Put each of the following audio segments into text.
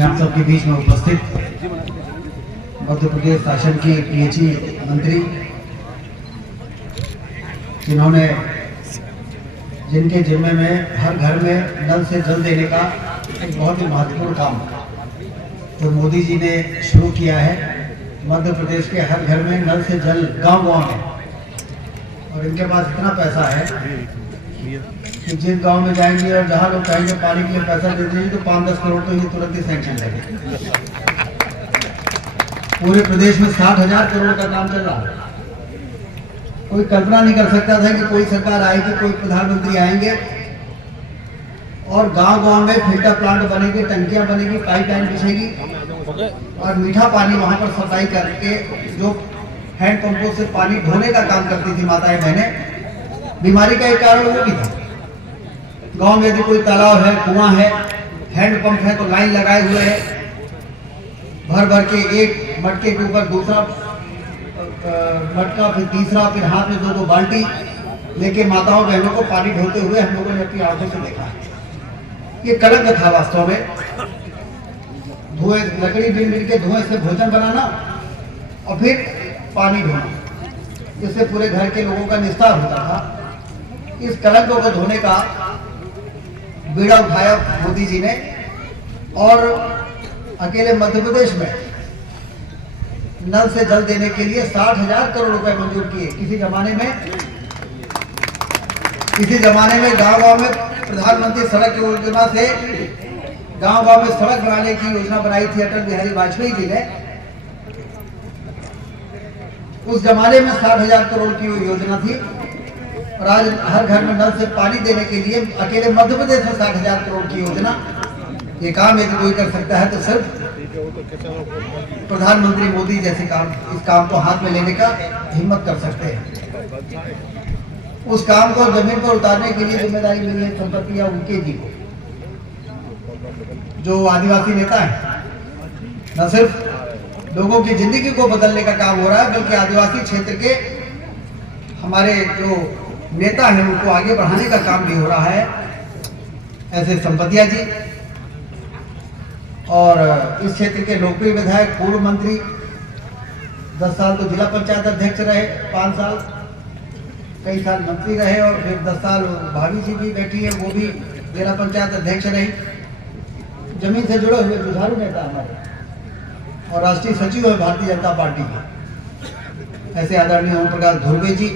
में आप सबके बीच में उपस्थित मध्य प्रदेश शासन की पीएचई मंत्री, जिन्होंने जिनके जिम्मे में हर घर में नल से जल देने का एक बहुत ही महत्वपूर्ण काम जो मोदी जी ने शुरू किया है। मध्य प्रदेश के हर घर में नल से जल गांव-गांव में, और इनके पास इतना पैसा है कि जिस गांव में जाएंगे और जहां लोग कहेंगे पानी के लिए पैसा दे दीजिए तो 5-10 करोड़ तो ये तुरंत ही सैंक्शन लगे। पूरे प्रदेश में 60,000 करोड़ का काम चल रहा है। कोई कल्पना नहीं कर सकता था कि कोई सरकार आएगी, कोई प्रधानमंत्री आएंगे और गांव-गांव में फिल्टर प्लांट बनेंगे, टंकियां बनेगी, पाइपलाइन बिछेगी और मीठा पानी वहां पर सप्लाई करके जो हैंड पंपों से पानी ढोने का काम करती थी माताएं बहनें। बीमारी का एक कारण वो भी था। गांव में यदि कोई तालाब है, कुआं है, हैंड पंप है तो लाइन लगाए हुए है, भर भर के एक मटके के ऊपर दूसरा मटका, फिर तीसरा, फिर हाथ में 2-2 बाल्टी लेके माताओं बहनों को पानी ढोते हुए हम लोगों ने अपनी आंखों से देखा है। ये कलंक था वास्तव में। धुएं, लकड़ी बिन बिन के धुएं से भोजन बनाना और फिर पानी ढोना, जिससे पूरे घर के लोगों का निस्तार होता था। इस कलंक को धोने का बीड़ा उठाया मोदी जी ने और अकेले मध्य प्रदेश में नल से जल देने के लिए 60,000 करोड़ रुपए मंजूर किए। किसी जमाने में गांव-गांव में प्रधानमंत्री सड़क योजना से गांव-गांव में सड़क बनाने की योजना बनाई थी अटल बिहारी वाजपेयी जी ने। उस जमाने में 60,000 करोड़ की योजना थी और आज हर घर में नल से पानी देने के लिए अकेले मध्य प्रदेश में 60,000 करोड़ की योजना। ये काम यदि कोई कर सकता है तो सिर्फ प्रधानमंत्री मोदी जैसे इस काम को हाथ में लेने का हिम्मत कर सकते हैं। उस काम को जमीन पर उतारने के लिए जिम्मेदारी मिली है संपत्ति उनके जी को, जो आदिवासी नेता है। न सिर्फ लोगों की जिंदगी को बदलने का काम हो रहा है, बल्कि आदिवासी क्षेत्र के हमारे जो नेता हैं उनको आगे बढ़ाने का काम भी हो रहा है। ऐसे संपतिया जी और इस क्षेत्र के लोकप्रिय विधायक, पूर्व मंत्री, 10 साल तो जिला पंचायत अध्यक्ष रहे, 5 साल कई साल मंत्री रहे और फिर 10 साल भाभी जी भी बैठी है, वो भी जिला पंचायत अध्यक्ष रही। जमीन से जुड़े हुए जुझारू नेता हमारे और राष्ट्रीय सचिव है भारतीय जनता पार्टी के। ऐसे आदरणीय ओम प्रकाश धुर्वे जी,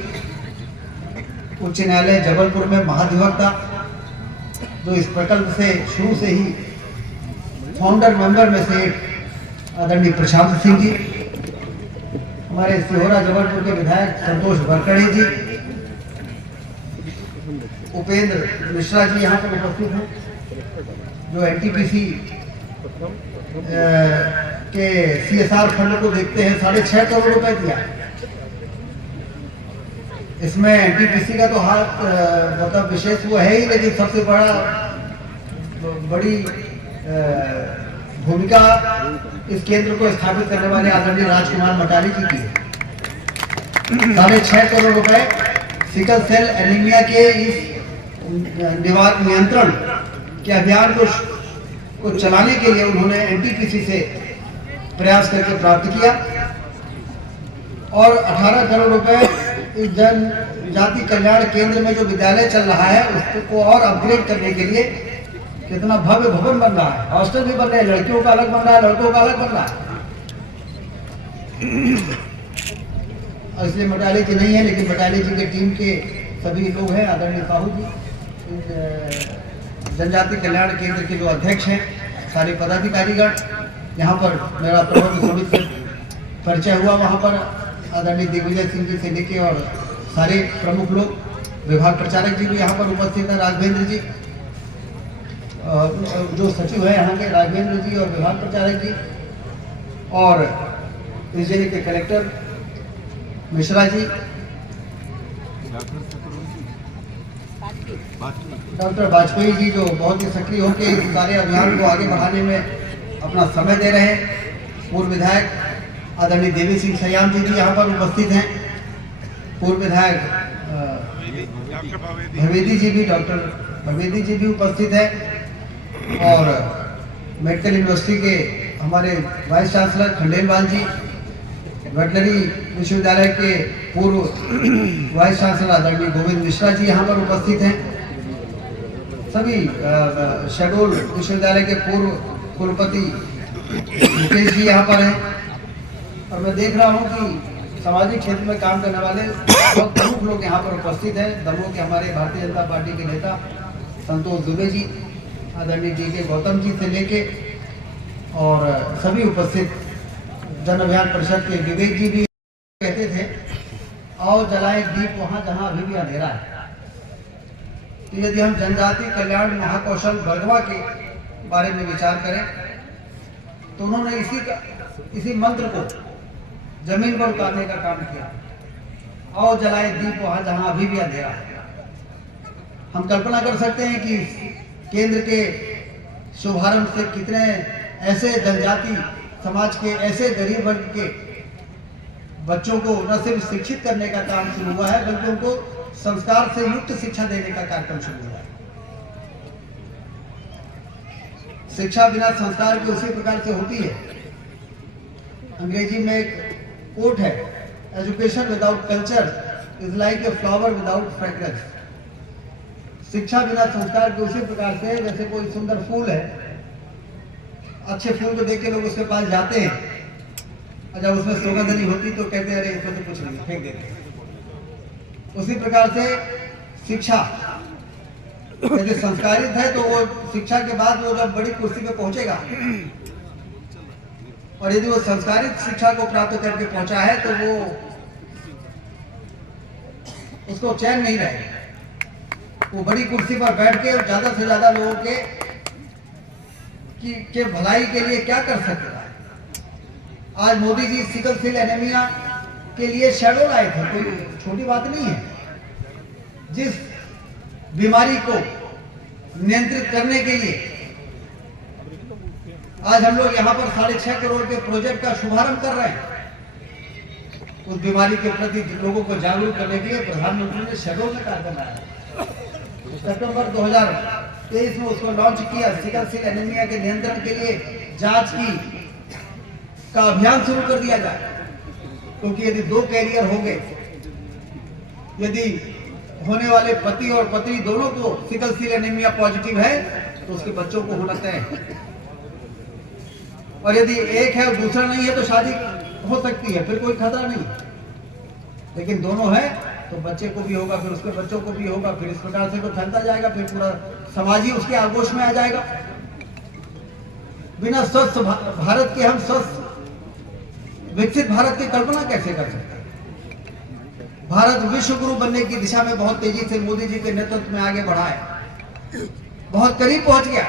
उच्च न्यायालय जबलपुर में महाधिवक्ता, जो इस प्रकल्प से शुरू से ही फाउंडर मेंबर में से एक आदरणीय प्रशांत सिंह जी, हमारे सिहोरा जबलपुर के विधायक संतोष वरकड़े जी, उपेंद्र मिश्रा जी यहाँ पर उपस्थित हैं, जो एनटीपीसी के CSR फंड को देखते हैं। 6.5 करोड़ रुपए दिया। इसमें एनटीपीसी का तो हाथ मतलब विशेष वो है ही, लेकिन सबसे बड़ी भूमिका इस केंद्र को स्थापित करने वाले आदरणीय राजकुमार मटारी जी की है। 6.5 करोड़ रुपए सिकल सेल एनीमिया के इस नियंत्रण के अभियान को चलाने के लिए उन्होंने एनटीपीसी से प्रयास करके प्राप्त किया और 18 करोड़ रुपए इस जनजाति कल्याण केंद्र में जो विद्यालय चल रहा है उसको और अपग्रेड करने के लिए। कितना भव्य भवन बन रहा है, हॉस्टल भी बन रहे हैं, लड़कियों का अलग बन रहा है, लड़कों का अलग बन रहा है। और इसलिए मटाली जी नहीं है, लेकिन मटाली जी के टीम के सभी लोग हैं, आदरणीय साहू जी, जनजाति कल्याण केंद्र के जो अध्यक्ष हैं, सारे पदाधिकारीगण। यहाँ पर मेरा प्रबंध समिति से परिचय हुआ, वहाँ पर आदरणीय दिग्विजय सिंह जी से लेके और सारे प्रमुख लोग, विभाग प्रचारक जी भी यहाँ पर उपस्थित हैं, राघवेंद्र जी, जो सचिव है यहाँ के राघवेंद्र जी और विभाग प्रचारक जी, और इस जिले के कलेक्टर मिश्रा जी, डॉक्टर वाजपेयी जी, जो बहुत ही सक्रिय होकर इस सारे अभियान को आगे बढ़ाने में अपना समय दे रहे हैं। पूर्व विधायक आदरणीय देवी सिंह सयाम जी भी यहाँ पर उपस्थित हैं। पूर्व विधायक भवेदी जी भी, डॉक्टर भवेदी जी भी उपस्थित है। और मेडिकल यूनिवर्सिटी के हमारे वाइस चांसलर खंडेलवाल जी, वेटनरी विश्वविद्यालय के पूर्व वाइस चांसलर आदरणीय गोविंद मिश्रा जी यहाँ पर उपस्थित हैं। सभी शेड्यूल विश्वविद्यालय के पूर्व कुलपति मुकेश जी यहाँ पर हैं। और मैं देख रहा हूँ कि सामाजिक क्षेत्र में काम करने वाले बहुत प्रमुख लोग यहाँ पर उपस्थित हैं। दमोह के हमारे भारतीय जनता पार्टी के नेता संतोष दुबे जी, आदरणीय डी के गौतम जी से लेके और सभी उपस्थित जन अभियान परिषद के विवेक जी भी कहते थे, आओ जलाए दीप वहाँ जहाँ अभी भी अंधेरा है। तो यदि हम जनजाति कल्याण महाकौशल बरगवा के बारे में विचार करें तो उन्होंने इसी मंत्र को जमीन पर उतारने का काम किया। आओ जलाए दीप वहाँ जहाँ अभी भी अंधेरा है। हम कल्पना कर सकते हैं कि केंद्र के शुभारंभ से कितने ऐसे जनजाति समाज के ऐसे गरीब वर्ग के बच्चों को न सिर्फ शिक्षित करने का काम शुरू हुआ है बल्कि उनको संस्कार से युक्त शिक्षा देने का कार्यक्रम शुरू हुआ है। शिक्षा बिना संस्कार के उसी प्रकार से होती है। अंग्रेजी में एक कोट है, education without culture is like a flower without fragrance. शिक्षा बिना संस्कार के उसी प्रकार से जैसे कोई सुंदर फूल है, अच्छे फूल को देख के लोग उसके पास जाते हैं और जब उसमें सुगंध नहीं होती तो कहते हैं अरे इसमें तो कुछ नहीं, फेंक देते हैं। उसी प्रकार से शिक्षा यदि संस्कारित है तो वो शिक्षा के बाद वो जब बड़ी कुर्सी पे पहुंचेगा और यदि वो संस्कारित शिक्षा को प्राप्त करके पहुंचा है तो वो उसको चैन नहीं रहेगा। वो बड़ी कुर्सी पर बैठ के ज्यादा से ज्यादा लोगों के भलाई के लिए क्या कर सकता है। आज Modi ji sickle cell anaemia के लिए शेड्यूल आए थे, कोई छोटी बात नहीं है। जिस बीमारी को नियंत्रित करने के लिए आज हम लोग यहाँ पर 6.5 करोड़ के प्रोजेक्ट का शुभारंभ कर रहे हैं। उस बीमारी के प्रति लोगों को जागरूक करने के लिए प्रधानमंत्री ने शेड्यूल में कार्यक्रम बनाया। सितंबर 2023 में उसको लॉन्च किया। सिकल सेल एनीमिया के नियंत्रण के लिए जांच का अभियान शुरू कर दिया जाए, क्योंकि यदि 2 कैरियर हो गए, यदि होने वाले पति और पत्नी दोनों को सिकल सेल एनीमिया पॉजिटिव है तो उसके बच्चों को होना तय है। और यदि एक है और दूसरा नहीं है तो शादी हो सकती है, फिर कोई खतरा नहीं। लेकिन दोनों है तो बच्चे को भी होगा, फिर उसके बच्चों को भी होगा, फिर इस प्रकार से तो फैलता जाएगा, फिर पूरा समाज ही उसके आगोश में आ जाएगा। बिना स्वस्थ भारत के हम स्वस्थ विकसित भारत की कल्पना कैसे कर सकते हैं। भारत विश्व गुरु बनने की दिशा में बहुत तेजी से मोदी जी के नेतृत्व में आगे बढ़ा है, बहुत करीब पहुंच गया।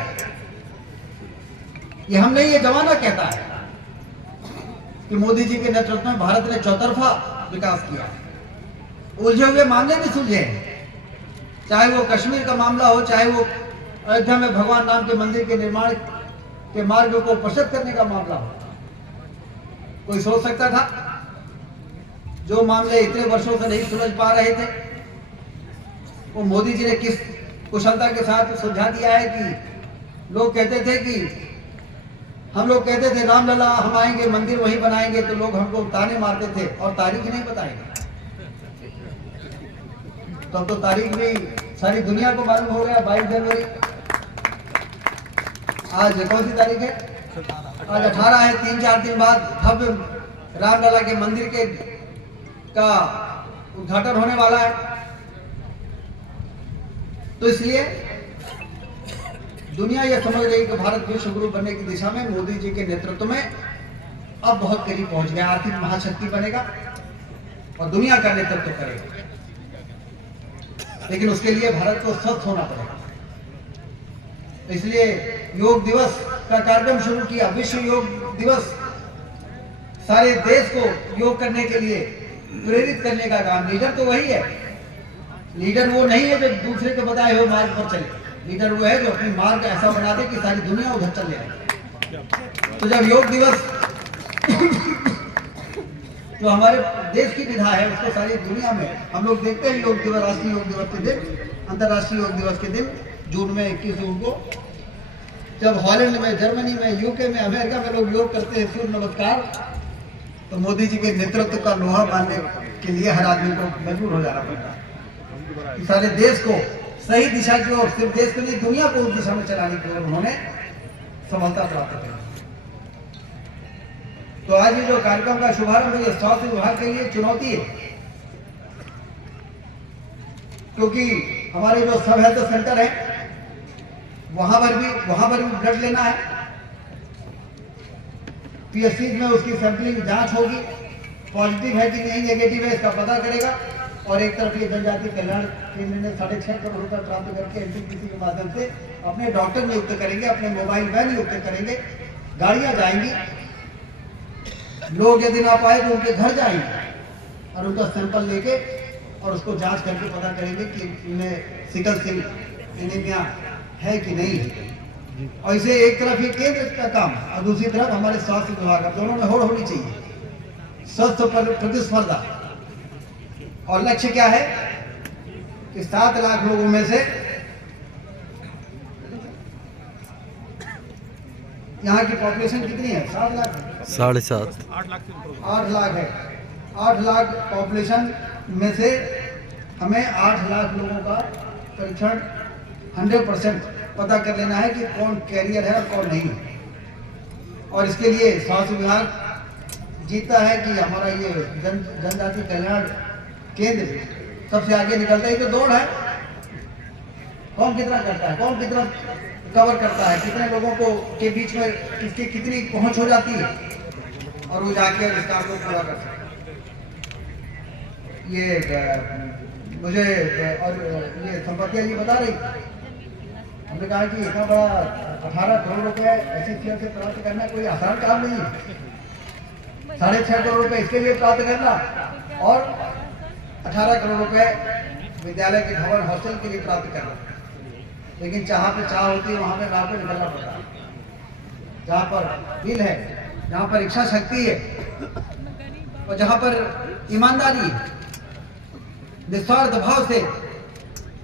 ये हम नहीं, ये जमाना कहता है कि मोदी जी के नेतृत्व में भारत ने चौतरफा विकास किया। उलझे हुए मामले भी सुलझे, चाहे वो कश्मीर का मामला हो, चाहे वो अयोध्या में भगवान राम के मंदिर के निर्माण के मार्ग को प्रशस्त करने का मामला हो। कोई सोच सकता था? जो मामले इतने वर्षों से नहीं सुलझ पा रहे थे वो मोदी जी ने किस कुशलता के साथ सुलझा दिया है कि लोग कहते थे कि हम लोग कहते थे रामलला हम आएंगे, मंदिर वहीं बनाएंगे, तो लोग हमको ताने मारते थे और तारीख नहीं बताएंगे। तो तारीख भी सारी दुनिया को मालूम हो गया। 22 जनवरी आज कौन सी तारीख है? आज 18 है। 3-4 दिन बाद भव्य रामलला के मंदिर का उद्घाटन होने वाला है। तो इसलिए दुनिया यह समझ रही कि भारत विश्व गुरु बनने की दिशा में मोदी जी के नेतृत्व में अब बहुत करीब पहुंच गया। आर्थिक महाशक्ति बनेगा और दुनिया का नेतृत्व करेगा, लेकिन उसके लिए भारत को स्वस्थ होना पड़ेगा। इसलिए योग दिवस का कार्यक्रम शुरू किया। विश्व योग दिवस सारे देश को योग करने के लिए प्रेरित करने का काम। लीडर तो वही है, लीडर वो नहीं है जो दूसरे के बताए हुए मार्ग पर चले। लीडर वो है जो अपनी मार्ग ऐसा बना दे कि सारी दुनिया उधर चल जाए। तो जब योग दिवस जो हमारे देश की विधा है उसको सारी दुनिया में हम लोग देखते हैं। योग दिवस, राष्ट्रीय योग दिवस के दिन, अंतर्राष्ट्रीय योग दिवस के दिन जून में 21 जून को जब हॉलैंड में, जर्मनी में, यूके में, अमेरिका में लोग योग करते हैं सूर्य नमस्कार, तो मोदी जी के नेतृत्व का लोहा मानने के लिए हर आदमी को मजबूर हो जाना पड़ता है। सारे देश को सही दिशा की ओर, सिर्फ देश को नहीं दुनिया को उस दिशा में चलाने की ओर उन्होंने सफलता प्राप्त की। तो आज ये जो कार्यक्रम का शुभारंभ है, स्वास्थ्य विभाग के लिए चुनौती है, क्योंकि हमारे जो सब हेल्थ सेंटर है वहां पर भी ब्लड लेना है, पीएससी में उसकी सैंपलिंग जांच होगी, पॉजिटिव है कि नहीं, नेगेटिव है, इसका पता करेगा। और एक तरफ ये जनजाति कल्याण केंद्र ने 6.5 करोड़ रुपए प्राप्त करके एनटीपीसी के माध्यम से अपने डॉक्टर नियुक्त करेंगे, अपने मोबाइल वैन नियुक्त करेंगे, गाड़ियां जाएंगी, लोग यदि ना पाए तो उनके घर जाएंगे और उनका सैंपल लेके और उसको जांच करके पता करेंगे कि इन्हें सिकल सेल एनीमिया है कि नहीं है। और इसे एक तरफ ये केंद्र का काम और दूसरी तरफ हमारे स्वास्थ्य विभाग, दोनों में होड़ होनी चाहिए, स्वस्थ प्रतिस्पर्धा। और लक्ष्य क्या है कि 7 लाख लोगों में से यहाँ की पॉपुलेशन कितनी है? 7 लाख, 7.5, 8 लाख है। 8 लाख पॉपुलेशन में से हमें 8 लाख लोगों का परीक्षण 100% पता कर लेना है कि कौन कैरियर है और कौन नहीं है। और इसके लिए स्वास्थ्य विभाग जीता है कि हमारा ये जनजाति कल्याण केंद्र सबसे आगे निकलता है। तो दौड़ है, कौन कितना करता है, कौन कितना कवर करता है, कितने लोगों को के बीच में किसकी कितनी पहुंच हो जाती है और वो जाके इस काम को पूरा कर सकते। ये मुझे और ये संपत्तियां जी बता रही, हमने कहा कि इतना बड़ा 18 करोड़ रुपए एसएससीएल से प्राप्त करना कोई आसान काम नहीं है। 6.5 करोड़ रुपए इसके लिए प्राप्त करना और 18 करोड़ रुपए विद्यालय के भवन हॉस्टल के लिए प्राप्त करना। लेकिन जहाँ पे चाह होती है वहाँ पे राह पे निकलना पड़ता है, जहाँ पर दिल है, जहाँ पर इच्छा शक्ति है और जहाँ पर ईमानदारी है, निस्वार्थ भाव से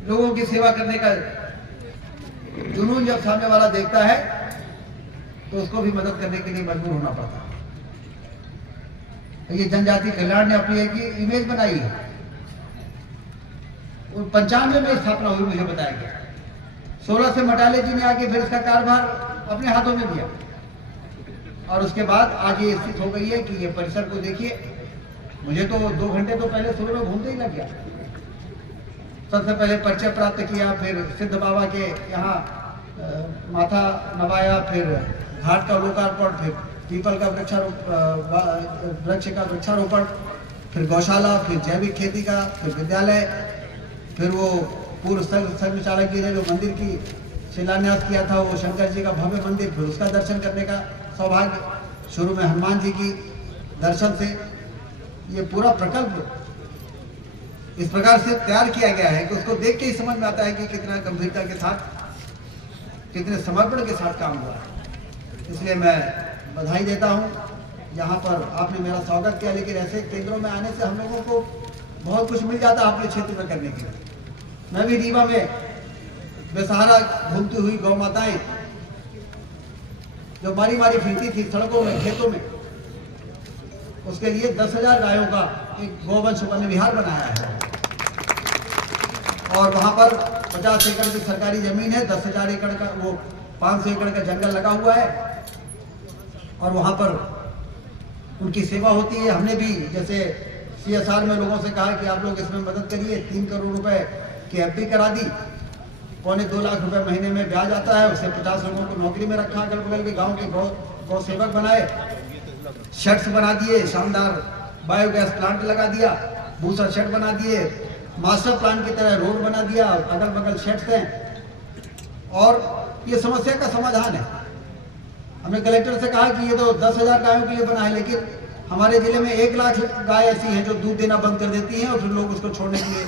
लोगों की सेवा करने का जुनून जब सामने वाला देखता है तो उसको भी मदद करने के लिए मजबूर होना पड़ता है। ये जनजाति कल्याण ने अपनी एक इमेज बनाई है। 95 में स्थापना हुई, मुझे बताया गया। 16 से मटाले जी ने आके फिर इसका कारभार अपने हाथों में लिया और उसके बाद आज ये स्थित हो गई है कि ये परिसर को देखिए। मुझे तो 2 घंटे तो पहले सुबह में घूमते ही लग गया। सबसे पहले परिचय प्राप्त किया, फिर सिद्ध बाबा के यहाँ माथा नवाया, फिर घाट का लोकार्पण, फिर पीपल का वृक्ष का वृक्षारोपण, फिर गौशाला, फिर जैविक खेती का, फिर विद्यालय, फिर वो पूर्व संघचालक जी ने जो मंदिर की शिलान्यास किया था, वो शंकर जी का भव्य मंदिर, फिर उसका दर्शन करने का सौभाग्य। शुरू में हनुमान जी की दर्शन से ये पूरा प्रकल्प इस प्रकार से तैयार किया गया है कि उसको देख के ही समझ में आता है कि कितना गंभीरता के साथ, कितने समर्पण के साथ काम हुआ है। इसलिए मैं बधाई देता हूँ यहाँ पर आपने मेरा स्वागत किया। लेकिन ऐसे केंद्रों में आने से हम लोगों को बहुत कुछ मिल जाता है अपने क्षेत्र में करने के लिए। मैं भी रीवा में बेसहारा घूमती हुई गौ माताएं जो मारी मारी फिरती थी सड़कों में, खेतों में, उसके लिए 10,000 गायों का एक गौवंश वन विहार बनाया है और वहां पर 50 एकड़ की सरकारी जमीन है, 10,000 एकड़ का वो 500 एकड़ का जंगल लगा हुआ है और वहां पर उनकी सेवा होती है। हमने भी जैसे CSR में लोगों से कहा कि आप लोग इसमें मदद करिए, 3 करोड़ रुपए की FD करा दी, 2.25 लाख रुपए महीने में ब्याज आता है, उससे 50 लोगों को नौकरी में रखा, अगल बगल के गाँव के गौ सेवक बनाए, शेड्स बना दिए, शानदार बायोगैस प्लांट लगा दिया, भूसा शेड बना दिए, मास्टर प्लान की तरह रोड बना दिया, अगल बगल शेड्स हैं और ये समस्या का समाधान है। हमने कलेक्टर से कहा कि ये तो 10,000 गायों के लिए बना है, लेकिन हमारे जिले में 1 लाख गाय ऐसी हैं जो दूध देना बंद कर देती हैं और फिर लोग उसको छोड़ने के लिए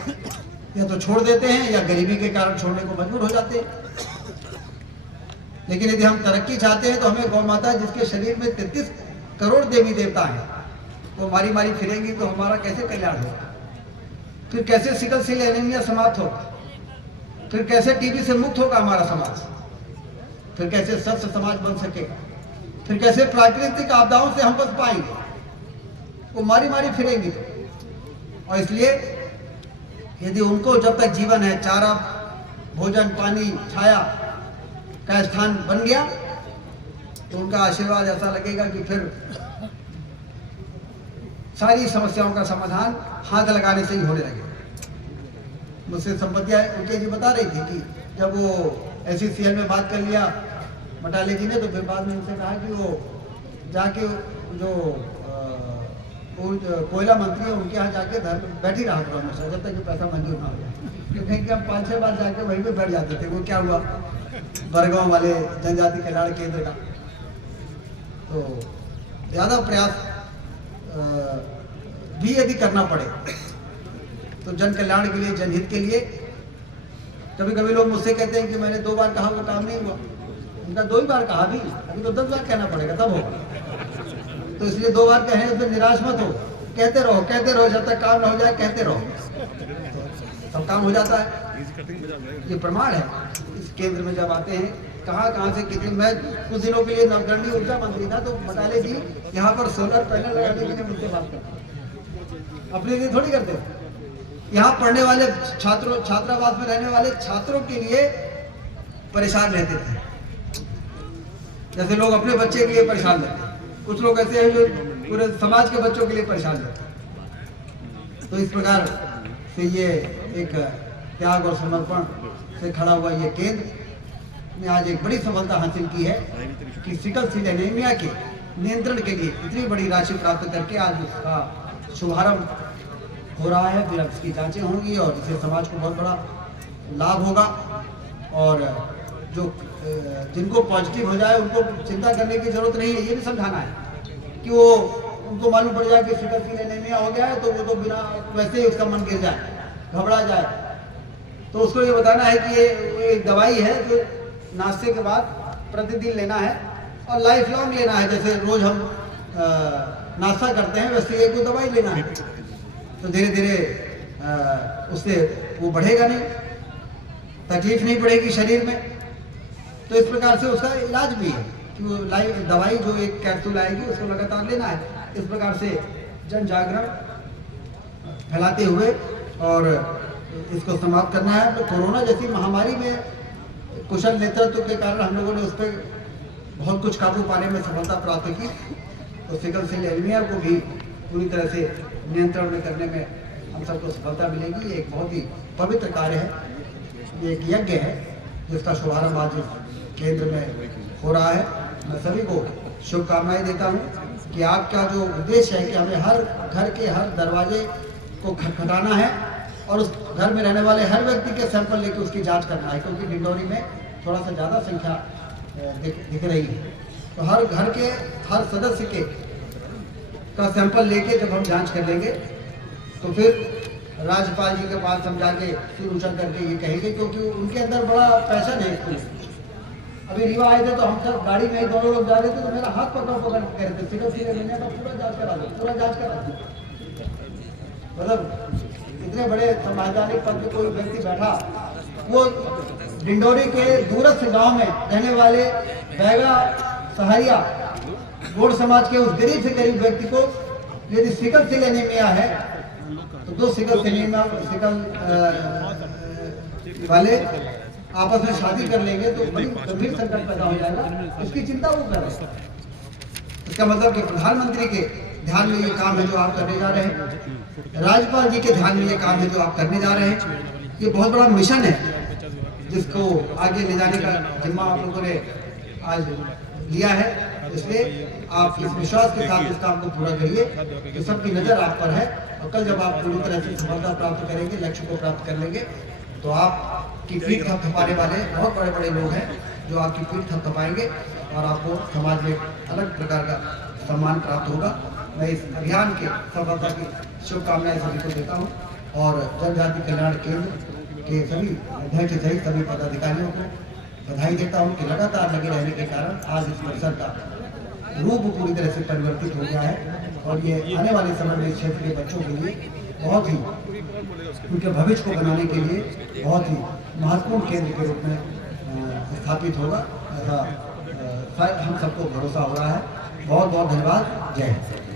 या तो छोड़ देते हैं या गरीबी के कारण छोड़ने को मजबूर हो जाते हैं। लेकिन यदि हम तरक्की चाहते हैं तो हमें गौ माता जिसके शरीर में 33 करोड़ देवी देवता हैं, वो मारी मारी फिरेंगी तो हमारा कैसे कल्याण होगा? फिर कैसे सिकल सेल एनीमिया समाप्त होगा? फिर कैसे टीबी से मुक्त होगा हमारा समाज? फिर कैसे स्वस्थ समाज बन सकेगा, फिर कैसे प्राकृतिक आपदाओं से हम बच पाएंगे, वो मारी मारी फिरेंगे। और इसलिए यदि उनको जब तक जीवन है, चारा, भोजन, पानी, छाया का स्थान बन गया, तो उनका आशीर्वाद ऐसा लगेगा कि फिर सारी समस्याओं का समाधान हाथ लगाने से ही होने लगे। मुझसे संपत्तियां उनके जी बता रही थी कि जब वो SCCL में बात कर लिया मटाले जी ने, तो फिर बाद में उनसे कहा कि वो जाके जो कोयला मंत्री है उनके यहाँ जाके बैठी रहा करो हमेशा, जब तक ये पैसा मंजूर ना हो जाए। क्योंकि हम 5-6 बार जाके वहीं पे बैठ जाते थे। वो क्या हुआ, बरगांव वाले जनजाति कल्याण केंद्र का। तो ज़्यादा प्रयास भी यदि करना पड़े तो जन कल्याण के लिए, जनहित के लिए। कभी कभी लोग मुझसे कहते हैं कि मैंने 2 बार कहा वो काम नहीं हुआ। उनका 2 ही बार कहा, भी अभी तो 10 बार कहना पड़ेगा तब होगा। तो इसलिए 2 बार कहें तो निराश मत हो, कहते रहो जब तक काम ना हो जाए, कहते रहो तब काम हो जाता है। ये प्रमाण है। इस केंद्र में जब आते हैं, कहाँ से कितने, मैं कुछ दिनों के लिए नवकरणीय ऊर्जा मंत्री था, तो मटाले जी यहाँ पर सोलर पैनल लगाने के लिए मुझसे बात करते, अपने लिए थोड़ी करते। यहाँ पढ़ने वाले छात्रों, छात्रावास में रहने वाले छात्रों के लिए परेशान रहते थे, जैसे लोग अपने बच्चे के लिए परेशान रहते हैं। कुछ लोग ऐसे हैं जो पूरे समाज के बच्चों के लिए परेशान रहते हैं। तो इस प्रकार से ये एक त्याग और समर्पण से खड़ा हुआ ये केंद्र ने आज एक बड़ी सफलता हासिल की है कि सिकल सेल एनीमिया के नियंत्रण के लिए इतनी बड़ी राशि प्राप्त करके आज उसका शुभारंभ हो रहा है। फिर इसकी जांचें होंगी और इससे समाज को बहुत बड़ा लाभ होगा। और जो जिनको पॉजिटिव हो जाए उनको चिंता करने की जरूरत नहीं है। ये भी समझाना है कि वो उनको मालूम पड़ जाए कि सिकल सेल एनीमिया हो गया है, तो वो तो बिना वैसे ही उसका मन गिर जाए, घबरा जाए। तो उसको ये बताना है कि ये एक दवाई है जो नाश्ते के बाद प्रतिदिन लेना है और लाइफ लॉन्ग लेना है। जैसे रोज हम नाश्ता करते हैं, वैसे एक दवाई लेना है। तो धीरे धीरे उससे वो बढ़ेगा नहीं, तकलीफ नहीं पड़ेगी शरीर में। तो इस प्रकार से उसका इलाज भी है कि वो दवाई जो एक कैप्सूल आएगी उसको लगातार लेना है। इस प्रकार से जन जागरण फैलाते हुए और इसको समाप्त करना है। तो कोरोना जैसी महामारी में कुशल नेतृत्व के कारण हम लोगों ने उस पर बहुत कुछ काबू पाने में सफलता प्राप्त की। तो सिकल सेल एनीमिया को भी पूरी तरह से नियंत्रण में करने में हम सबको सफलता मिलेगी। ये एक बहुत ही पवित्र कार्य है, ये एक यज्ञ है जिसका शुभारंभ आज इस केंद्र में हो रहा है। मैं सभी को शुभकामनाएं देता हूँ कि आपका जो उद्देश्य है कि हमें हर घर के हर दरवाजे को खटखटाना है और उस घर में रहने वाले हर व्यक्ति के सैंपल लेकर उसकी जांच करना है, क्योंकि डिंडोरी में थोड़ा सा ज़्यादा संख्या दिख रही है। तो हर घर के हर सदस्य के का सैंपल लेके जब हम जांच कर लेंगे तो फिर राज्यपाल जी के पास हम जाके सिर उछल करके ये कहेंगे, क्योंकि उनके अंदर बड़ा पैशन है इसको। अभी रीवा आए थे तो हम सब गाड़ी में दोनों लोग जा रहे थे, तो मेरा हाथ पकड़ कह रहे थे सिकल सेल एनीमिया का पूरा जांच करा दो, पूरा जांच करा दो। मतलब इतने बड़े संवैधानिक पद पे कोई व्यक्ति बैठा, वो डिंडोरी के दूरस्थ गांव में रहने वाले बैगा सहारिया गोड़ समाज के उस गरीब से गरीब व्यक्ति को यदि सिकल सेल एनीमिया है तो 2 सिकल वाले आपस में शादी कर लेंगे तो बड़ी गंभीर संकट पैदा हो जाएगा। इसकी चिंता वो कर रहे हैं। इसका मतलब कि प्रधानमंत्री के ध्यान में ये काम है जो आप करने जा रहे हैं, राज्यपाल जी के ध्यान में ये काम है जो आप करने जा रहे हैं। ये बहुत बड़ा मिशन है जिसको आगे ले जाने का जिम्मा आप लोगों ने आज लिया है। इसलिए आप इस विश्वास के साथ इस काम को पूरा करिए कि सबकी नज़र आप पर है। और कल जब आप पूरी तरह से सफलता प्राप्त करेंगे, लक्ष्य को प्राप्त कर लेंगे, तो आपकी पीठ थपथपाने वाले बहुत बड़े बड़े लोग हैं जो आपकी पीठ थपथपाएंगे और आपको समाज में अलग प्रकार का सम्मान प्राप्त होगा। मैं इस अभियान के सफलता की शुभकामनाएं सभी को देता हूँ और जनजाति कल्याण केंद्र के सभी अध्यक्ष सहित सभी पदाधिकारियों को बधाई देता हूँ कि लगातार लगे रहने के कारण आज इस परिसर का रूप पूरी तरह से परिवर्तित हो गया है। और ये आने वाले समय में इस क्षेत्र के बच्चों के लिए बहुत ही, उनके भविष्य को बनाने के लिए बहुत ही महत्वपूर्ण केंद्र के रूप में स्थापित होगा। हम सबको भरोसा हो रहा है। बहुत बहुत धन्यवाद। जय हिंद।